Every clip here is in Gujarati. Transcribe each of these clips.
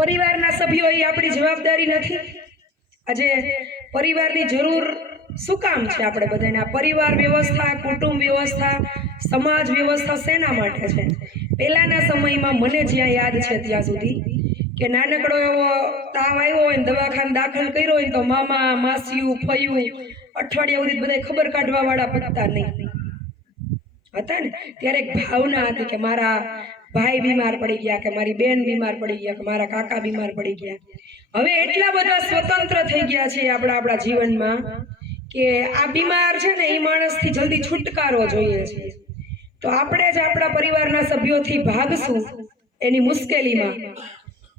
પરિવારના સભ્યો એ આપણી જવાબદારી નથી? આજે પરિવારની જરૂર શું કામ છે? આપણે બધાને આ પરિવાર વ્યવસ્થા, કુટુંબ વ્યવસ્થા, સમાજ વ્યવસ્થા શેના માટે છે? પહેલાના સમયમાં મને જ્યાં યાદ છે ત્યાં સુધી કે નાનકડો એવો તાવ આવ્યો હોય ને દવાખાને દાખલ કર્યો હોય તો મામા, માસીયું, ફયું અઠવાડિયા સુધી બધા ખબર કાઢવા વાળા પત્તા નહીં હતા ને. ત્યારે એક ભાવના હતી કે મારા ભાઈ બીમાર પડી ગયા, કે મારી બેન બીમાર પડી ગયા, કે મારા કાકા બીમાર પડી ગયા. હવે એટલા બધા સ્વતંત્ર થઈ ગયા છે આપણા જીવનમાં કે આ બીમાર છે ને એ માણસથી જલ્દી છુટકારો જોઈએ છે. તો આપણે જ આપણા પરિવારના સભ્યોથી ભાગશું એની મુશ્કેલીમાં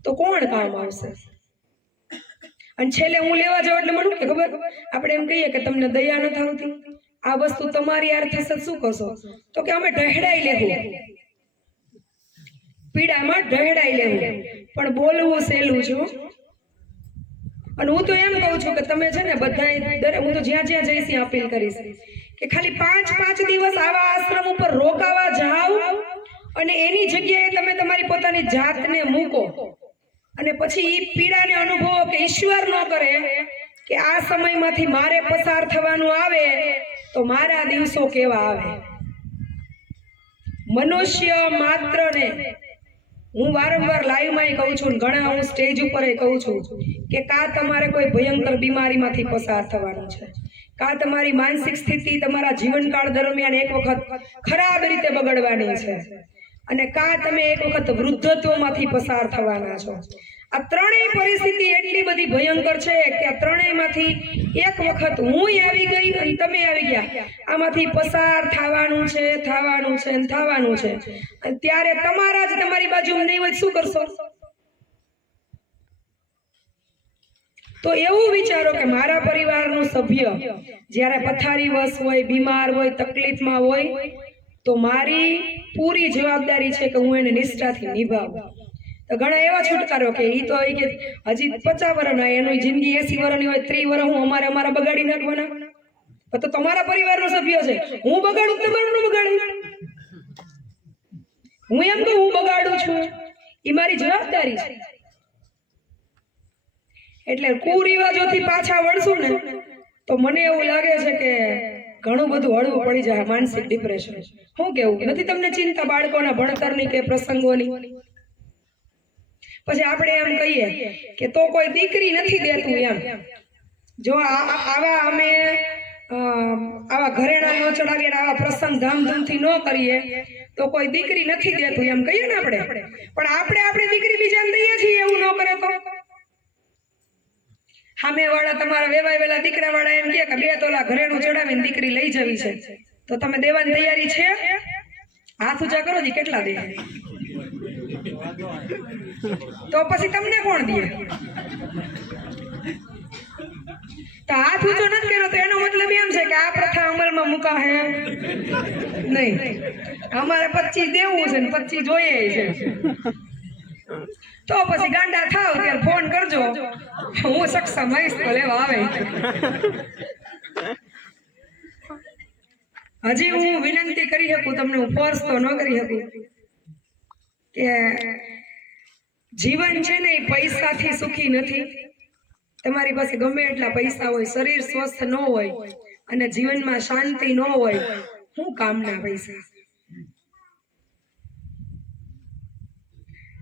તો કોણ કામ આવશે? અને છેલ્લે હું લેવા જાઉં એટલે મને કે ખબર, આપણે એમ કહીએ કે તમને દયા નથી આવતી, આ વસ્તુ તમારી યાર થશે, શું કહશો? તો કે અમે ઢહેડાઈ લેવું, પીડામાં ઢહેડાઈ લેવું. પણ બોલવું સહેલું છે. અને હું તો એમ કહું છું કે તમે છે ને બધા, હું તો જ્યાં જ્યાં જઈશ ત્યાં અપીલ કરીશ કે ખાલી 5 દિવસ આવા આશ્રમ ઉપર રોકાવા જાઓ અને એની જગ્યાએ તમે તમારી પોતાની જાતને મૂકો અને પછી એ પીડાને અનુભવો કે ઈશ્વર ન કરે કે આ સમયમાંથી મારે પસાર થવાનું આવે તો મારા દિવસો કેવા આવે. મનુષ્ય માત્રને હું વારંવાર લાઈવમાં કહું છું, ઘણા હું સ્ટેજ ઉપર કહું છું કે કા તમારે કોઈ ભયંકર બીમારીમાંથી પસાર થવાનું છે, કા તમારી માનસિક સ્થિતિ તમારા જીવનકાળ દરમિયાન એક વખત ખરાબ રીતે બગડવાની છે, અને કા તમે એક વખત વૃદ્ધત્વમાંથી પસાર થવાના છો. આ ત્રણેય પરિસ્થિતિ એટલી બધી ભયંકર છે કે આ ત્રણેયમાંથી એક વખત હું આવી ગઈ અને તમે આવી ગયા, આમાંથી પસાર થવાનું છે, થવાનું છે, થવાનું છે. અને ત્યારે તમારા જ તમારી બાજુ નહીં હોય શું કરશો? તો એવું વિચારો કે મારા પરિવારનું સભ્ય જ્યારે પથારીવશ હોય, બીમાર હોય, તકલીફમાં હોય તો મારી પૂરી જવાબદારી છે કે હું એને નિષ્ઠાથી નિભાવું. તો ઘણા એવા છુટકારો કે ઈ તો કે હજી 50 વર્ષના, એની જિંદગી 80 વર્ષની હોય, 30 વર્ષ હું અમારા બગાડી નાખવાના? તો તમારા પરિવારનો સભ્ય છે, હું બગાડું તમારું ન બગાડું? હું એમ કહું હું બગાડું છું, એ મારી જવાબદારી છે. એટલે કુરિવાજોથી પાછા વળશું ને તો મને એવું લાગે છે કે ઘણું બધું હળવું પડી જાય. માનસિક ડિપ્રેશન, શું કેવું? નથી તમને ચિંતા બાળકોના ભણતરની કે પ્રસંગોની? પછી આપણે એમ કહીએ કે તો કોઈ દીકરી નથી દેતું એમ. જો આવા અમે આવા ઘરેણા ન ચડાવીએ, આવા પ્રસંગ ધામધૂમથી ન કરીએ તો કોઈ દીકરી નથી દેતું એમ કહીએ ને આપણે. પણ આપણે આપણી દીકરી બીજાને દઈએ છીએ એવું ન કરે તો? સામે વાળા તમારા વેવાયેલા દીકરા વાળા એમ કે 2 તોલા ઘરેણું ચડાવીને દીકરી લઈ જવી છે, તો તમે દેવાની તૈયારી છે? હાથ ઊંચા કરો જી, કેટલા દે? તો પછી તમને કોણ દે? તો હાથ ઊંચો નથી કર્યો તો એનો મતલબ એમ છે કે આ પ્રથા અમલમાં મુકાશે નહીં. અમારે 25 દેવું છે ને 25 જોઈએ છે. તો પછી ગાંડા થાવ ત્યારે ફોન કરજો, હું સક્ષમ હઈશ તો લેવા આવે. હજી હું વિનંતી કરી શકું તમને, હું ફોર્સ તો ન કરી શકું કે જીવન છે ને એ પૈસાથી સુખી નથી. તમારી પાસે ગમે એટલા પૈસા હોય, શરીર સ્વસ્થ ન હોય અને જીવનમાં શાંતિ ન હોય, શું કામના પૈસા?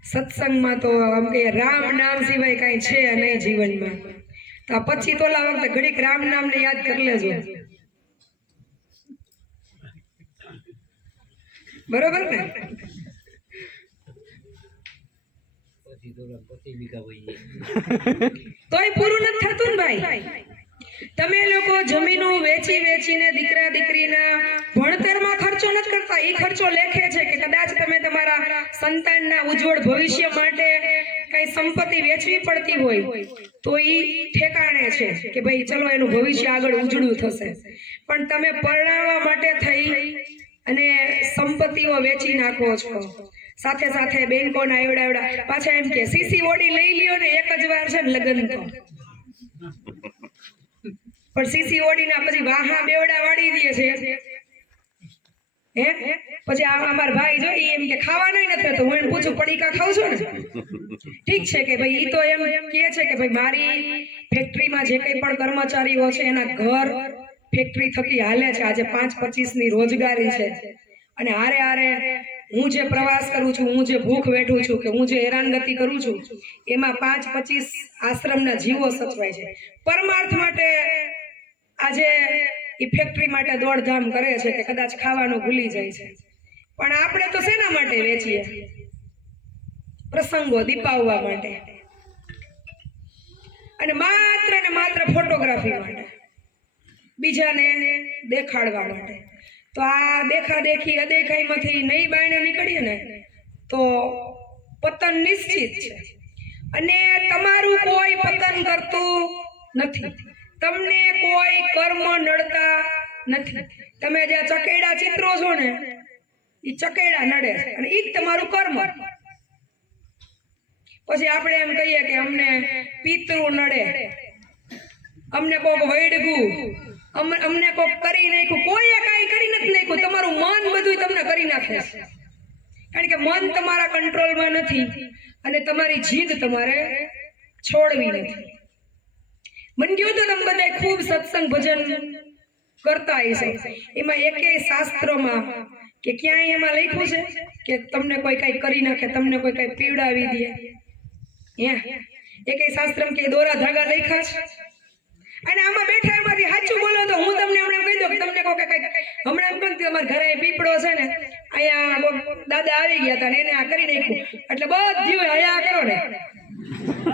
સત્સંગમાં તો આમ કે રામ નામ સિવાય કઈ છે નહીં જીવનમાં. તો 25 તોલા વખતે ઘડીક રામ નામને યાદ કરી લેજો, બરોબર ને? તોય પૂરું નથી થતું ને ભાઈ. તમે લોકો જમીનો વેચીને દીકરા દીકરીના ભણતરમાં ખર્ચો નથી કરતા. એ ખર્ચો લેખે છે કે કદાચ તમે તમારા સંતાનના ઉજ્જવળ ભવિષ્ય માટે કઈ સંપત્તિ વેચવી પડતી હોય તો એ ઠેકાણે છે કે ભાઈ ચલો એનું ભવિષ્ય આગળ ઉજળું થશે. પણ તમે પરણાવવા માટે થઈ અને સંપત્તિઓ વેચી નાખો છો. સાથે સાથે બેંકોના એવડા પાછા એમ કે સીસી ઓડી લઈ લ્યો ને એક જ વાર છે ને લગ્ન તો. પણ સીસી ઓડી ના પછી વાહા બેવડા વાળી દે છે હે પછી અમારા ભાઈ જો ઈ એમ કે ખાવાનું નથી તો હું એને પૂછું પડીકા ખાવ છો ને ઠીક છે કે ભાઈ ઈ તો એમ કહે છે કે ભાઈ મારી ફેક્ટરીમાં જે કંઈ પણ કર્મચારીઓ છે એના ઘર ફેક્ટરી થકી હાલે છે આજે 5-25 ની રોજગારી છે અને હારે હારે હું જે પ્રવાસ કરું છું હું જે ભૂખ વેઠું છું કે હું જે હેરાનગતિ કરું છું એમાં 5-25 આશ્રમના જીવો સચવાય છે પરમાર્થ માટે આજે ઈ ફેક્ટરી માટે દોડધામ કરે છે કે કદાચ ખાવાનું ભૂલી જાય છે પણ આપણે તો શેના માટે વેચીએ પ્રસંગો દીપાવવા માટે અને માત્ર ફોટોગ્રાફી માટે બીજાને દેખાડવા માટે તો આ દેખાદેખી અદેખાઈમાંથી નહીં બાયણે નીકળીએ ને તો પતન નિશ્ચિત છે અને તમારું કોઈ પતન કરતું નથી તમને કોઈ કર્મ નડતા નથી તમે જે ચકેડા ચિત્રો છો ને એ ચકેડા નડે છે અને ઈ જ તમારું કર્મ પછી આપણે એમ કહીએ કે અમને પિતૃ નડે અમને કોક વૈડગું અમને કોક કરી નાખ્યું કોઈએ કાંઈ કરી નથી નાખ્યું તમારું મન બધું તમને કરી નાખે છે કારણ કે મન તમારા કંટ્રોલમાં નથી અને તમારી જીદ તમારે છોડવી નથી મને કહ્યું તો તમે બધા ખૂબ સત્સંગ ભજન કરતા હશો એમાં એકેય શાસ્ત્રોમાં કે ક્યાંય એમાં લખ્યું છે કે તમને કોઈ કઈ કરી નાખે તમને કોઈ કઈ પીવડાવી દે એકેય શાસ્ત્રમાં કે દોરા ધાગા લખ્યા છે અને આમાં બેઠા એમાંથી સાચું બોલો તો હું તમને હમણાં કહી દઉં કે તમને કોઈ કઈ હમણાં એમ કહું કે અમારા ઘરે પીપળો છે ને અહીંયા દાદા આવી ગયા હતા ને એને આ કરી નાખ્યું એટલે બધું હયા કરો ને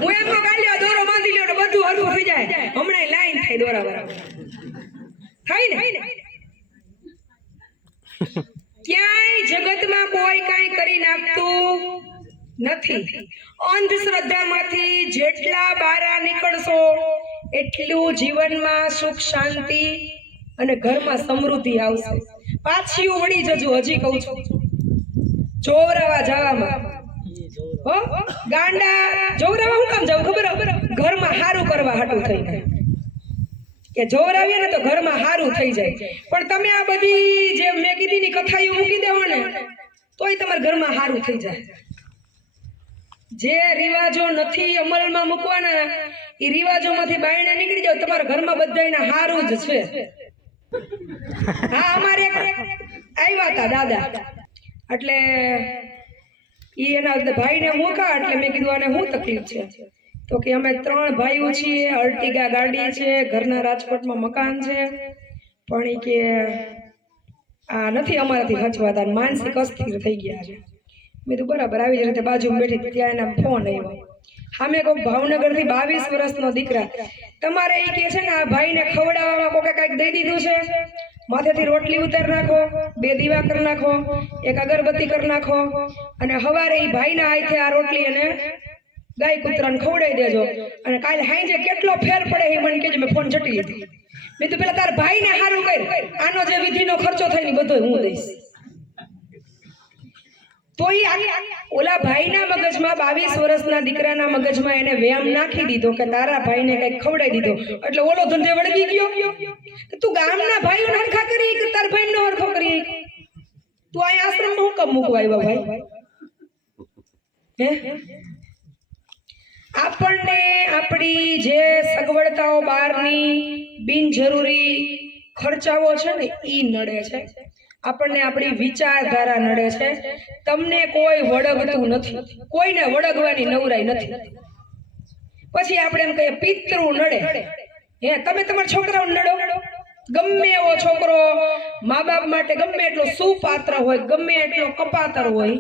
હું એમ કહું કાલ્યો દોરો બાંધી લ્યો ને બધું હરખું થઈ જાય હમણાં લાઈન થાય દોરા બરાબર થાય ને ક્યાંય જગતમાં કોઈ કાંઈ કરી નાખતું નથી અંધશ્રદ્ધામાંથી જેટલા બારા નીકળશો એટલું જીવનમાં સુખ શાંતિ અને ઘરમાં સમૃદ્ધિ આવશે પાછી વળી જજો હજી કહું છું જોવરાવા જવામાં હો ગાંડા જોવરાવા હું કામ જાવ ખબર ઘરમાં હારું કરવા હાટું થઈને કે જોવરાવીએ ને તો ઘરમાં હારું થઈ જાય પણ તમે આ બધી જે મેં કીધી ની કથાઓ મૂકી દેવો ને તોય તમારા ઘરમાં હારું થઈ જાય જે રિવાજો નથી અમલમાં મૂકવાના એ રિવાજોમાંથી બાયણે નીકળી જાવ તમારા ઘરમાં બધાયને હારું જ છે હા અમારે આવ્યા હતા દાદા એટલે ઈ એના ભાઈને મૂકા એટલે મેં કીધું આને શું તકલીફ છે તો કે અમે 3 ભાઈઓ છીએ અર્ટિગા ગાડી છે ઘરના રાજકોટમાં મકાન છે પણ ઈ કે આ નથી અમારાથી હચવાતા માનસિક અસ્થિર થઈ ગયા છે મેં તો બરાબર આવી જ રીતે બાજુમાં બેઠી ત્યાં એના ફોન આવ્યો સામે કોઈક ભાવનગરથી 22 વર્ષનો દીકરા તમારે એ કહે છે ને આ ભાઈને ખવડાવવામાં કોકે કાંઈક દઈ દીધું છે માથેથી રોટલી ઉતાર નાખો 2 દીવા કરી નાખો 1 અગરબત્તી કરી નાખો અને સવારે એ ભાઈના હાથે આ રોટલી અને ગાય કૂતરાને ખવડાવી દેજો અને કાલે હાંજે કેટલો ફેર પડે એ મને કહેજો મેં ફોન જટી લીધી મેં તો પેલા તાર ભાઈને સારું કર આનો જે વિધિનો ખર્ચો થાય ને બધો હું દઈશ તો ઓલા ભાઈના મગજમાં 22 વર્ષના દીકરાના મગજમાં એને વ્યામ નાખી દીધો કે તારા ભાઈને કઈક ખવડાવી દીધો એટલે ઓલો ધંધે વળગી ગયો તું ગામના ભાઈઓને હરખા કરી કે તાર ભાઈને હરખો કરી તું આ આશ્રમમાં હું કમ મૂકવા આવ્યા ભાઈ હે આપણને આપણી જે સગવડતાઓ બહારની બિનજરૂરી ખર્ચાઓ છે ને ઈ નડે છે આપણને આપણી વિચારધારા નડે છે તમને કોઈ વળગતું નથી કોઈને વળગવાની નવરાઈ નથી પછી આપણે એમ કહીએ પિતૃ નડે હે તમે તમારા છોકરાઓને નડો ગમે એવો છોકરો મા બાપ માટે ગમે એટલો સુપાત્ર હોય ગમે એટલો કપાતર હોય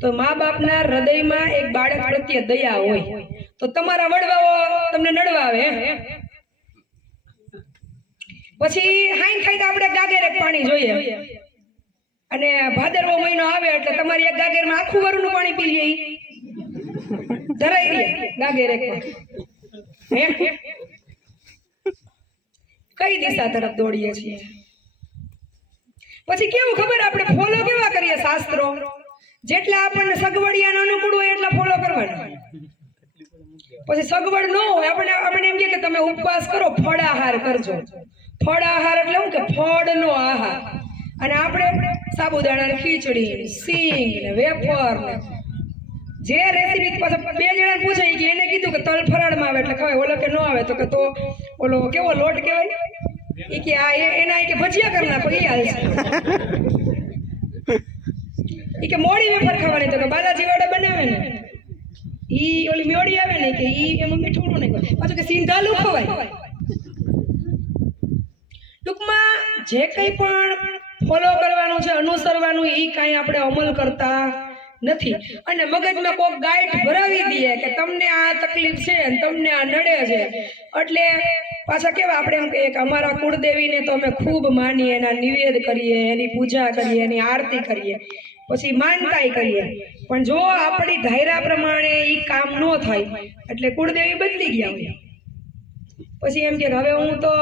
તો મા બાપના હૃદયમાં એક બાળક પ્રત્યે દયા હોય તો તમારા વડવાઓ તમને નડવા આવે પછી હાઈન થાય તો આપણે ગાગેર એક પાણી જોઈએ અને ભાદરવો મહિનો આવે એટલે તમારી એક ગાગેરમાં આખું વરનું પાણી પી લઈએ ધરાઈ લે ગાગેર એક કઈ દિશા તરફ દોડીએ છીએ પછી કેવું ખબર આપણે ફોલો કેવા કરીએ શાસ્ત્રો જેટલા આપણને સગવડિયાનો અનુકૂળ હોય એટલા ફોલો કરવાના પછી સગવડ ન હોય આપણે એમ કે તમે ઉપવાસ કરો ફળ આહાર કરજો ફળ આહાર એટલે શું કે ફળનો આહાર અને આપણે સાબુદાણા ખીચડી, સિંગ ને વેફર ને જે રેસીપી પાછા 2 જણાને પૂછે કે એને કીધું કે તલ ફરાળમાં આવે એટલે ખવાય, ઓલો કે ન આવે તો કે તો ઓલો કેવો લોટ કહેવાય એ કે આ એના કે ભજીયા કરી નાખો એ હાલશે. એ કે મોડી વેફર ખાવાની તો કે બાલાજી વાળા બનાવે ને ઈ ઓલી મોડી આવે ને કે ઈ એમાં મીઠું ન નાખે, પાછું કે સિંધાલું ખવાય. ટૂંકમાં જે કંઈ પણ ફોલો કરવાનું છે, અનુસરવાનું, એ કાંઈ આપણે અમલ કરતા નથી. અને મગજમાં કોક ગાઈડ ભરાવી દઈએ કે તમને આ તકલીફ છે અને તમને આ નડે છે, એટલે પાછા કેવા આપણે એમ કહીએ કે અમારા કુળદેવીને તો અમે ખૂબ માનીએ, એના નિવેદ કરીએ, એની પૂજા કરીએ, એની આરતી કરીએ, પછી માનતાય કરીએ. પણ જો આપણી ધાયરા પ્રમાણે એ કામ ન થાય એટલે કુળદેવી બદલી ગયા હોય. પછી એમ કે હવે હું તો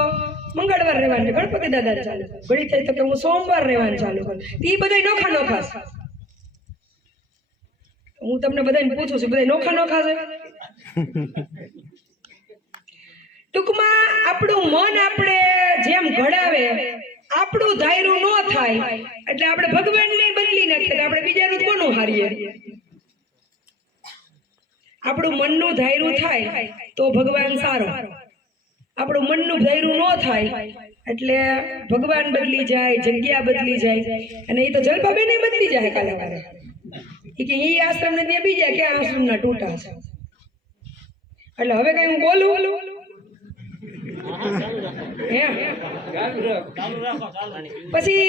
મંગળવાર રહેવાનું, ગણપતિ દાદા ચાલુ ઘડી થાય તો કે હું સોમવાર રહેવાનું ચાલુ કરું. એ બધા નોખા નોખા છે. હું તમને બધાને પૂછું છું, બધા નોખા નોખા છે. ટૂંકમાં આપણું મન આપણે જેમ ઘડાવે, આપણું ધાયરું ન થાય એટલે આપણે ભગવાનને બદલી નાખીએ તો આપણે બીજાનું કોનું હારીએ. આપણું મનનું ધાયરું થાય તો ભગવાન સારો, આપણું મનનું ધાયરું ન થાય એટલે ભગવાન બદલી જાય, જગ્યા બદલી જાય. અને એ તો જલપાબેન બદલી જાય કાલે વારે કે એ આશ્રમ ને ત્યાં બીજા ક્યાં આશ્રમના ટૂટા છે. એટલે હવે કઈ હું બોલું પછી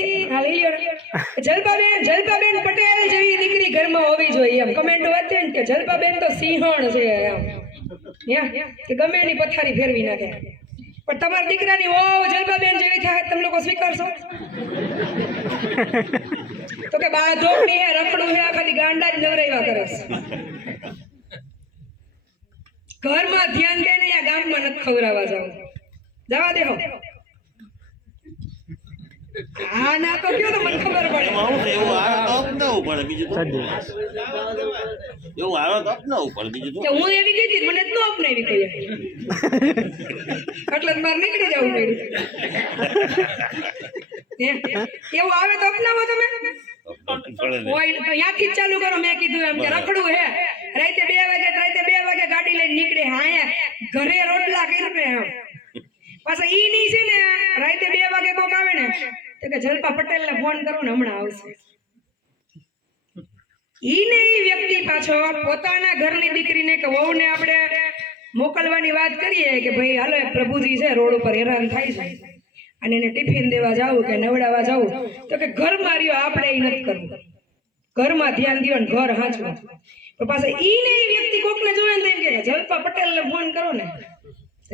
જલપાબેન પટેલ જેવી દીકરી ઘરમાં હોવી જોઈએ એમ કમેન્ટ વાંચે ને કે જલપાબેન તો સિંહણ છે એમ કે ગમે એની પથારી ફેરવી નાખે. પણ તમારા દીકરાની ઓ જલપાબેન જેવી થાય તમે લોકો સ્વીકારશો? તો કે બાધોકની હે, રખડું હે, ખાલી ગાંડા જ નવરાવ્યા કરે છે. ઘરમાં ધ્યાન દે ને આ ગામમાં નથી ખવડાવવા જાવ, જવા દેહો. હા ના તો કયો તો મને ખબર પડે. એવું આવે તો અપનાવવું પડે, બીજું તો એવું આવે તો અપનાવવું પડે, બીજું તો હું એવી કઈ હતી મને જ ન અપનાવી કોઈ એટલે મારે નીકળી જવું પડ્યું. એવું આવે તો અપનાવો તમે હોય તો ત્યાંથી જ ચાલુ કરો. મેં કીધું એમ કે રખડું હે, રાતે 2 વાગે ગાડી લઈને નીકળે, હા ઘરે રોટલા કરીને એમ. પાછા ઈ ની છે ને રાતે 2 વાગે કોક આવે ને તો કે જલપા પટેલ ને ફોન કરો ને હમણાં આવશે. ઈ ને ઈ વ્યક્તિ પાછો પોતાના ઘરની દીકરીને કે વહુને આપણે મોકલવાની વાત કરીએ કે ભાઈ હાલો પ્રભુજી છે રોડ ઉપર હેરાન થાય છે અને એને ટિફિન દેવા જાવું કે નવડાવવા જાવું, તો કે ઘરમાં રહ્યો, આપણે એ નથી કરવું, ઘરમાં ધ્યાન દો ને ઘર હાંચવું. પણ પાછા ઈ ને ઈ વ્યક્તિ કોકને જોવે ને એમ કે જલપા પટેલ ને ફોન કરો ને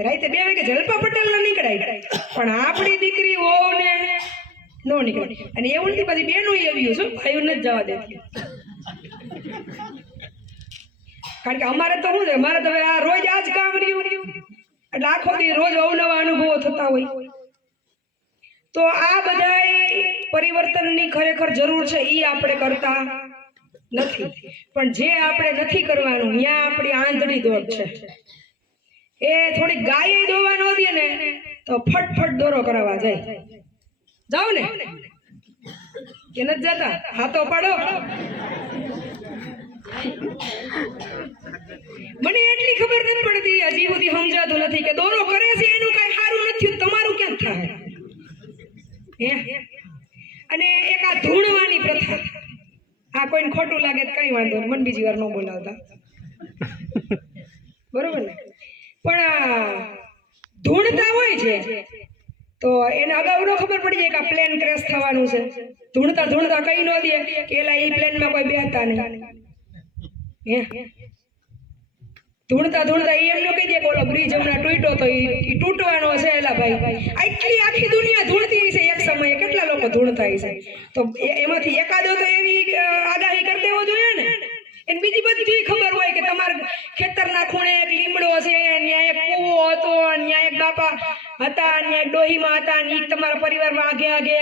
રાતે 2 વાગે જલપા પટેલ ને નીકળાય, પણ આપણી દીકરી હોવ ને નો નીકળે. અને એવું નથી પછી બેનું આવ્યું છે, ભાઈ નથી જવા દેતી. કારણ કે અમારે તો શું છે, અમારે તો આ રોજ આ જ કામ રહ્યું એટલે આખો દી રોજ અવનવા અનુભવો થતા હોય. તો આ બધાય પરિવર્તનની ખરેખર જરૂર છે, એ આપણે કરતા નથી. પણ જે આપણે નથી કરવાનું ત્યાં આપણી આંધળી દોડ છે. એ થોડી ગાય દોવા ન દે ને તો ફટફટ દોરો કરાવવા જાય. જાવ ને કે નથી જતા? હા તો પાડો. મને એટલી ખબર નથી પડતી, હજી સુધી સમજાતું નથી કે દોરો કરે છે એનું કઈ સારું નથી, તમારું ક્યાં થાય? અને એક આ ધૂણવાની પ્રથા, આ કોઈને ખોટું લાગે તો કઈ વાંધો નહીં, મને બીજી વાર ન બોલાવતા, બરોબર ને? પણ ધૂણતા હોય છે તો એને અગાઉ ન ખબર પડી જાય કે આ પ્લેન ક્રેશ થવાનું છે. ધૂણતા કઈ ન દે કે એલા એ પ્લેનમાં કોઈ બેહતા નહીં. ધૂણતા એ એમ ન કહી દે કે ઓલો બ્રિજ હમણાં તૂટ્યો તો એ તૂટવાનો છે. એલા ભાઈ આટલી આખી દુનિયા ધૂણતી છે, એક સમયે કેટલા લોકો ધૂણતા છે, તો એમાંથી એકાદો તો એવી આગાહી કરી દેવો જોઈએ ને. એને બીજી બધી ખબર હોય કે તમારા ખેતરના ખૂણે એક લીમડો છે, ત્યાં એક કૂવો હતો, ત્યાં એક બાપા હતા, ત્યાં ડોહીમાં હતા, ને તમારા પરિવારમાં આગે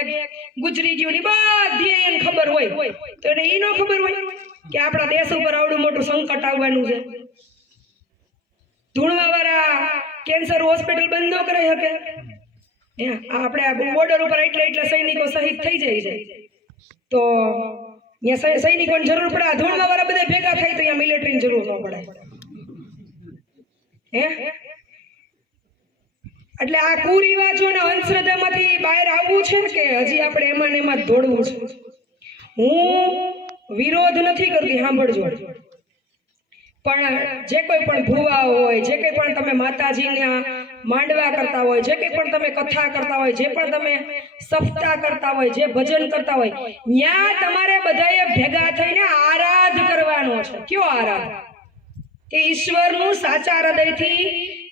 ગુજરી ગયું, બધી એને ખબર હોય. તો એને એ ન ખબર હોય કે આપણા દેશ ઉપર આવડું મોટું સંકટ આવવાનું છે. ધૂણવા વાળા કેન્સર હોસ્પિટલ બંધ ન કરી શકે, આપણે બોર્ડર ઉપર એટલા સૈનિકો શહીદ થઈ જાય છે તો અહીંયા સૈનિકોની જરૂર પડે. આ ધૂળમાં વાળા બધા ભેગા થાય તો અહીંયા મિલિટરીની જરૂર ન પડે. એટલે આ કુરિવાજો અને અંધશ્રદ્ધામાંથી બહાર આવવું છે કે હજી આપણે એમાં ને એમાં દોડવું છે? હું વિરોધ નથી કરતી, સાંભળજો. પણ જે કોઈ પણ ભૂવા હોય, જે કંઈ પણ તમે માતાજીના માંડવા કરતા હોય, જે કંઈ પણ તમે કથા કરતા હોય, જે પણ તમે સપ્તાહ કરતા હોય, જે ભજન કરતા હોય, ત્યાં તમારે બધાએ ભેગા થઈને આરાધ કરવાનો છે. કયો આરાધ? કે ઈશ્વરનું સાચા હૃદયથી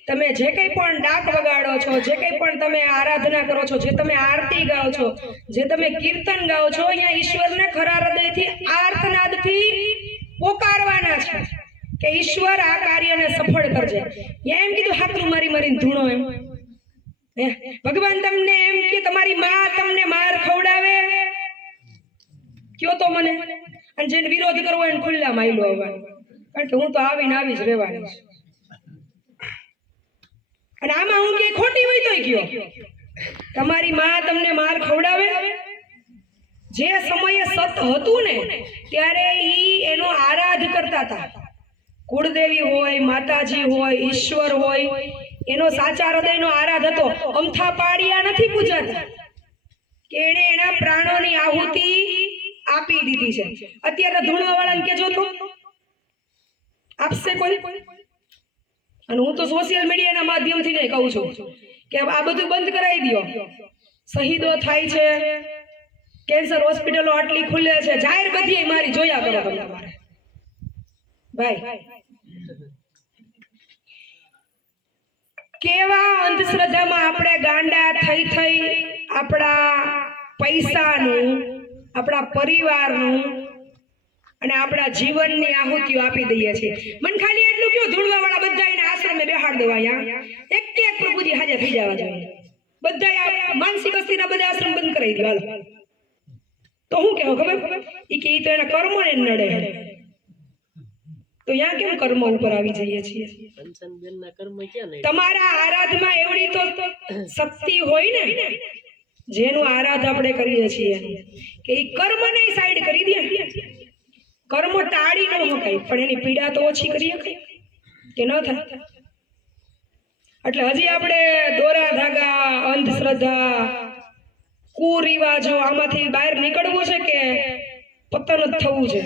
તમે જે કંઈ પણ ડાક વગાડો છો, જે કંઈ પણ તમે આરાધના કરો છો, જે તમે આરતી ગાઓ છો, જે તમે કીર્તન ગાઓ છો, અહીંયા ઈશ્વરને ખરા હૃદયથી આર્તનાદથી પોકારવાના છે કે ઈશ્વર આ કાર્યને સફળ કરજે. એમ કીધું હાકરું મારી મારીને ધૂણો એમ. ભગવાન તમને એમ કે તમારી માં તમને માર ખવડાવે કયો તો મને, અને જેને વિરોધ કરવો એને ખુલ્લા માયલો આવવાનો, કારણ કે હું તો આવીને આવી જ રહેવાની છું. અને આમાં હું કે ખોટી હોય તોય કયો તમારી માં તમને માર ખવડાવે. જે સમયે સત હતું ને ત્યારે ઈ એનો આરાધ કરતા હતા. કુળદેવી હોય, માતાજી હોય, ઈશ્વર હોય, એનો સાચા હૃદયનો આરાધ હતો. અમથા પાડિયા નથી પૂજાતા કે એને એના પ્રાણોની આહુતિ આપી દીધી છે. અત્યારે ધૂણવા વાળાને કેજો તો આપશે કોઈ? અને હું તો સોશિયલ મીડિયાના માધ્યમથી ને કહું છું કે આ બધું બંધ કરાવી દો. શહીદો થાય છે, કેન્સર હોસ્પિટલો આટલી ખુલે છે, જાહેર બધી મારી જોયા કરો તમે તમારે ભાઈ. કેવા અંધશ્રદ્ધામાં આપણે ગાંડા થઈ આપણા પૈસાનું, આપણા પરિવારનું અને આપણા જીવનની આહુતિઓ આપી દઈએ છીએ. મને ખાલી એટલું કયો, ધૂળવા વાળા બધા એને આશ્રમે બેહાડ દેવા. અહીંયા એક પ્રભુજી હાજર થઈ જવા જોઈએ. બધા માનસિક અસ્થિના બધા આશ્રમ બંધ કરાવી દો. હાલો તો હું કેવું ખબર? ઈ કે ઈ તો એના કર્મને નડે. તો યા કેમ કર્મ ઉપર આવી જઈએ છીએ? તમારા આરાધમાં એવડી તો શક્તિ હોય ને, જેનું આરાધ આપણે કરીએ છીએ કે ઈ કર્મને સાઈડ કરી દે. કર્મ ટાળી ન શકાય પણ એની પીડા તો ઓછી કરી શકાય કે ન થાય? એટલે હજી આપણે દોરા ધાગા, અંધશ્રદ્ધા, કુરિવાજો આમાંથી બહાર નીકળવું છે કે પતન જ થવું છે?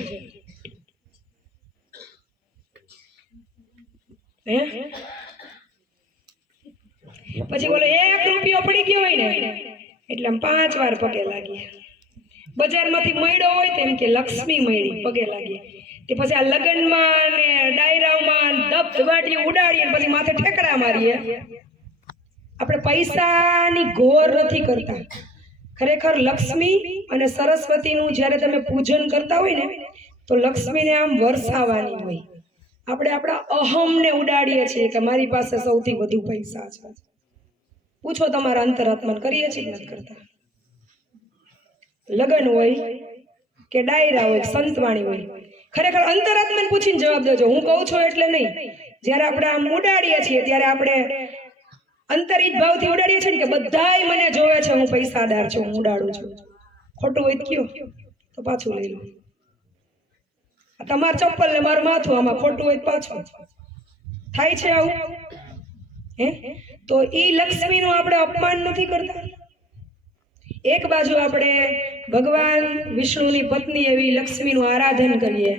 પછી બોલે 1 રૂપિયો પડી ગયો હોય ને એટલે 5 વાર પગે લાગીએ. બજારમાંથી મળ્યો હોય તેમ કે લક્ષ્મી મળી, પગે લાગીએ. તે પછી આ લગ્નમાં ને ડાયરામાં ધબધબાટી ઉડાડીએ, પછી માથે ઠેકડા મારીએ. આપણે પૈસાની ઘોર નથી કરતા. ખરેખર લક્ષ્મી અને સરસ્વતીનું જ્યારે તમે પૂજન કરતા હોય ને તો લક્ષ્મીને આમ વરસાવવાની હોય. આપણે આપણા અહમને ઉડાડીએ છીએ કે મારી પાસે સૌથી વધુ પૈસા છે. પૂછો તમારા અંતરાત્માને, કરીએ છીએ નથી કરતા? લગ્ન હોય કે ડાયરા હોય, સંતવાણી હોય, ખરેખર અંતરાત્માને પૂછીને જવાબ દેજો. હું કહું છું એટલે નહીં. જ્યારે આપણે આમ ઉડાડીએ છીએ ત્યારે આપણે અંતરિત ભાવથી ઉડાડીએ છીએ ને કે બધાય મને જોવે છે, હું પૈસાદાર છું, હું ઉડાડું છું. ખોટું હોય કયો તો પાછું લઈ લો. તમારું ચપ્પલ ને મારું માથું, આમાં ખોટું હોય પાછું થાય છે આવું. તો ઈ લક્ષ્મીનું આપણે અપમાન નથી કરતા? એક બાજુ આપણે ભગવાન વિષ્ણુની પત્ની એવી લક્ષ્મીનું આરાધન કરીએ.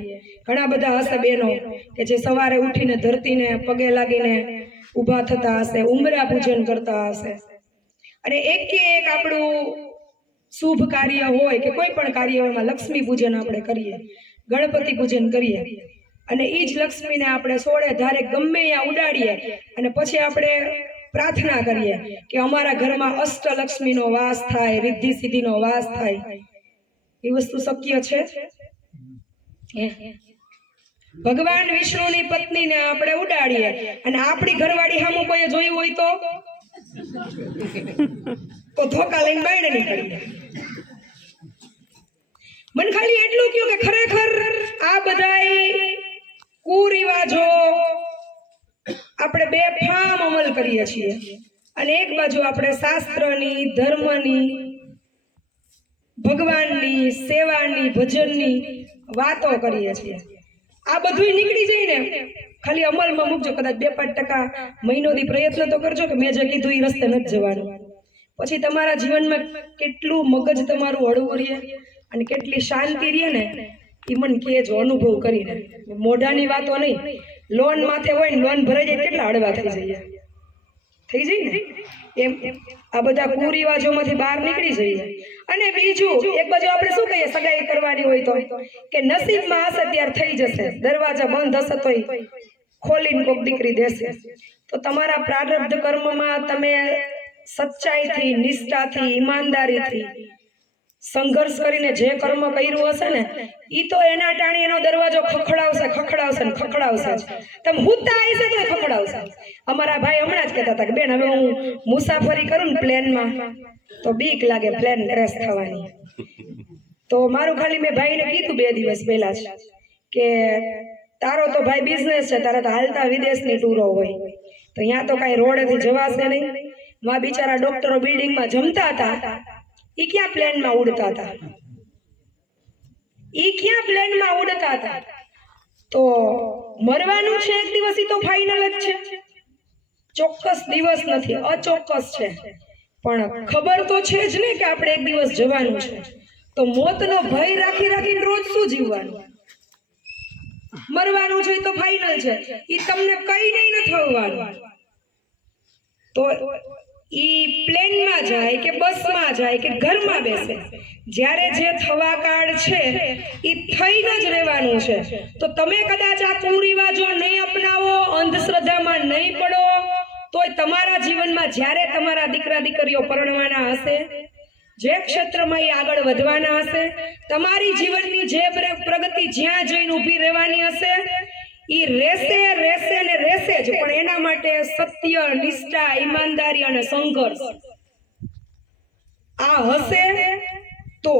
ઘણા બધા હશે બહેનો કે જે સવારે ઉઠીને ધરતીને પગે લાગીને ઊભા થતા હશે, ઉંબરા પૂજન કરતા હશે. અને એક આપણું શુભ કાર્ય હોય કે કોઈ પણ કાર્ય હોય એમાં લક્ષ્મી પૂજન આપણે કરીએ, ગણપતિ પૂજન કરીએ. અને એ જ લક્ષ્મીને આપણે સોળે ધારે ગમે ત્યાં ઉડાડીએ અને પછી આપણે પ્રાર્થના કરીએ કે અમારા ઘરમાં અષ્ટલક્ષ્મીનો વાસ થાય, રિદ્ધિ સિદ્ધિનો વાસ થાય. એ વસ્તુ શક્ય છે? ભગવાન વિષ્ણુની પત્નીને આપણે ઉડાડીએ અને આપણી ઘરવાળી સામું કોઈ જોયું હોય તો ધોકા લઈને બાયણે નીકળીએ. મને ખાલી એટલું કહ્યું કે ખરેખર આ બધાય કુરિવાજો આપણે બેફામ અમલ કરીએ છીએ. અને એક બાજુ આપણે શાસ્ત્રની, ધર્મની, ભગવાનની, સેવાની, ભજનની વાતો કરીએ છીએ. આ બધું નીકળી જાય ને, ખાલી અમલમાં મૂકજો. કદાચ 2-5% મહિનોથી પ્રયત્ન તો કરજો કે મેં જે કીધું એ રસ્તે નથી જવાનું. પછી તમારા જીવનમાં કેટલું મગજ તમારું હળવું રહે અને કેટલી શાંતિ રહે ને એ મને કહેજો અનુભવ કરીને. મોઢાની વાતો નહીં, લોન માથે હોય ને લોન ભરાઈ જાય કેટલા હળવા થઈ જાય ને એમ આ બધા કુરિવાજોમાંથી બહાર નીકળી જઈએ. અને બીજું એક બાજુ આપણે શું કહીએ, સગાઈ કરવાની હોય તો કે નસીબમાં હશે ત્યારે થઈ જશે, દરવાજા બંધ હશે તોય ખોલીને કોક દીકરી દેશે. તો તમારા પ્રારબ્ધ કર્મમાં તમે સચ્ચાઈથી, નિષ્ઠાથી, ઈમાનદારીથી સંઘર્ષ કરીને જે કર્મ કર્યું હશે ને ઈ તો એના ટાણી એનો દરવાજો ખખડાવશે ને ખખડાવશે જ. તમે હુતા હશે તો ખખડાવશે. અમારા ભાઈ હમણાં જ કહેતા હતા કે બેન હવે હું મુસાફરી કરું ને પ્લેનમાં તો બીક લાગે પ્લેન ક્રેશ થવાની. તો મારું ખાલી મેં ભાઈને કીધું 2 દિવસ પહેલા જ કે તારો તો ભાઈ બિઝનેસ છે, તારા તો હાલતા વિદેશની ટૂરો હોય તો અહીંયા તો કાંઈ રોડેથી જવાશે નહીં. માં બિચારા ડોક્ટરો બિલ્ડિંગમાં જમતા હતા, ઈ ક્યાં પ્લેનમાં ઉડતા હતા? તો મરવાનું છે એક દિવસ, ઈ તો ફાઇનલ જ છે. ચોક્કસ દિવસ નથી, અચોક્કસ છે, પણ ખબર તો છે જ ને કે આપણે એક દિવસ જવાનું છે. તો મોતનો ભય રાખીને રોજ શું જીવવાનું? મરવાનું છે તો ફાઇનલ છે, ઈ તમને કઈ નહીં ન થવાનું. તો ઈ પ્લેનમાં જાય કે બસમાં જાય કે ઘરમાં બેસે, જ્યારે જે થવા કાળ છે ઈ થઈને જ રહેવાનું છે. તો તમે કદાચ આ કુરિવાજો નહીં અપનાવો, અંધશ્રદ્ધામાં નહીં પડો, તોય તમારા જીવનમાં જ્યારે તમારા દીકરા દીકરીઓ પરણવાના હશે, જે ક્ષેત્રમાં એ આગળ વધવાના હશે, તમારી જીવનની જે પ્રગતિ જ્યાં જઈને ઊભી રહેવાની હશે ઈ રહેશે ને રહેશે જ. પણ એના માટે સત્ય, નિષ્ઠા, ઈમાનદારી અને સંઘર્ષ આ હશે તો